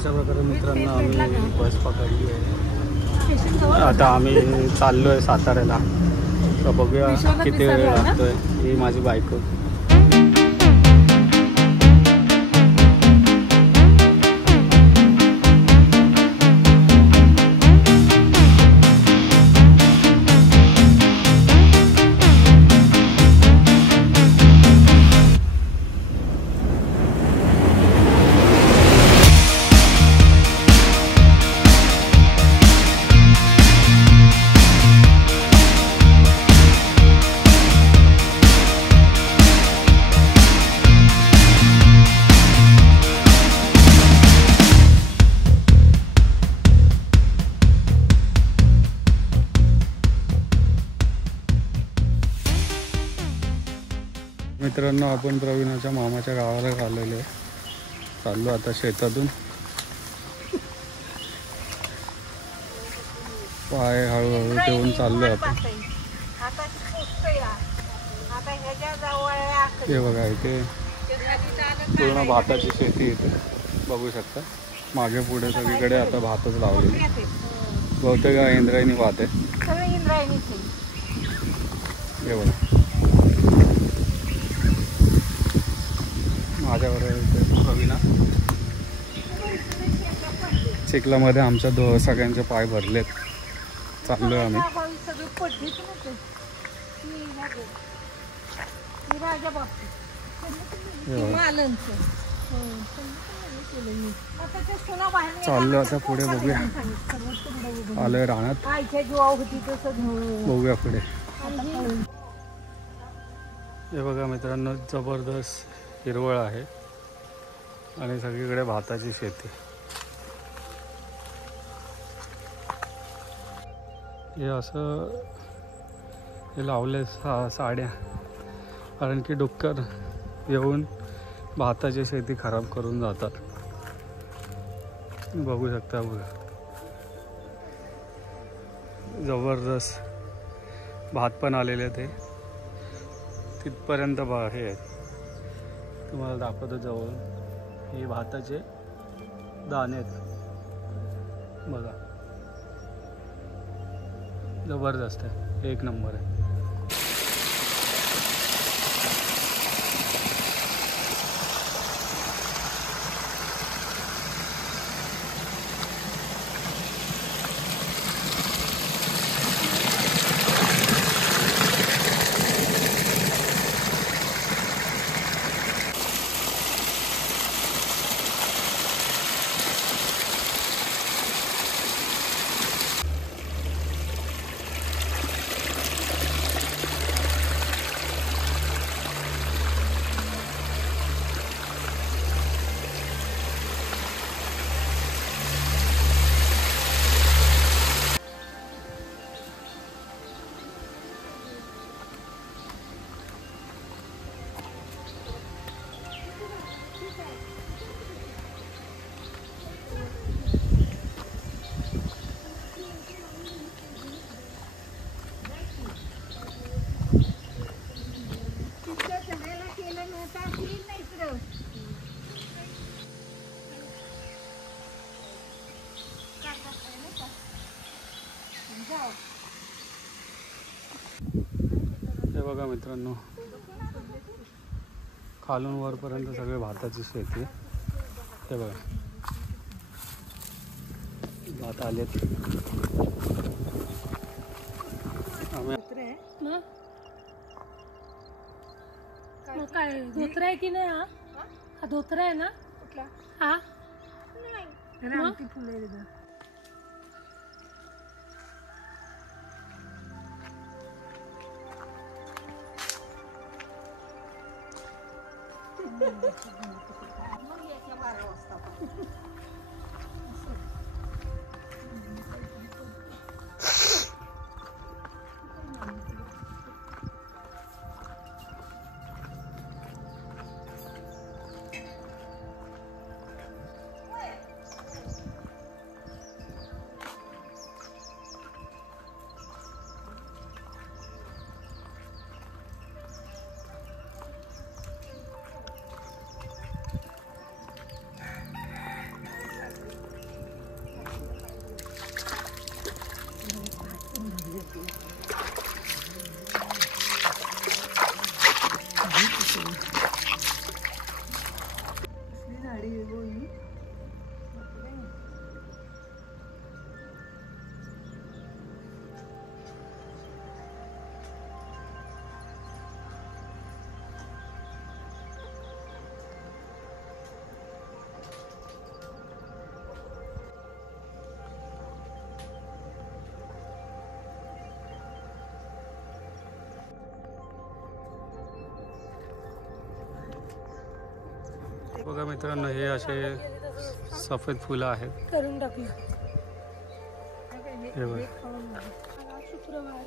अशा प्रकारे मित्रांनो आम्ही बस पकडली आहे. आता आम्ही चाललो आहे साताऱ्याला. तर बघूया किती वेळ लागतोय. ही माझी बायको. मित्रांनो आपण प्रवीणाच्या मामाच्या गावाला आलेलो आहे. चाललो आता शेतातून. पाय हळूहळू ठेवून चाललोय आता. हे बघा इथे पूर्ण भाताची शेती येते बघू शकता. मागे पुढे सगळीकडे आता भातच लावलेली. बहुतेक इंद्रायणी भात आहे. हे बघा माझ्यावर प्रवीणा. चिखलामध्ये आमच्या सगळ्यांचे पाय भरलेत. चाललोय आम्ही. चाललो आता पुढे. बघूया आलोय रानात. बघूया पुढे. हे बघा मित्रांनो जबरदस्त हिरवळ आहे आणि सगळीकडे भाताची शेती. हे असं हे लावले साड्या कारण की डुक्कर येऊन भाताची शेती खराब करून जातात. बघू शकता बघा जबरदस्त भात पण आलेले ते तिथपर्यंत हे आहेत. तुम्हाला दाखवतो जवळ. हे भाताचे दाणे आहेत बघा. जबरदस्त आहे. एक नंबर आहे. हे बघा मित्रांनो खालून वरपर्यंत सगळे भाताची शेती. हे बघा भात आलेत. काय धोत्रा आहे की नाही? हा धोत्रा आहे ना कुठला? हा नाही फुले बघा मित्रांनो, हे असे सफेद फुलं आहेत. करून टाकलं हे बघ. शुक्रवार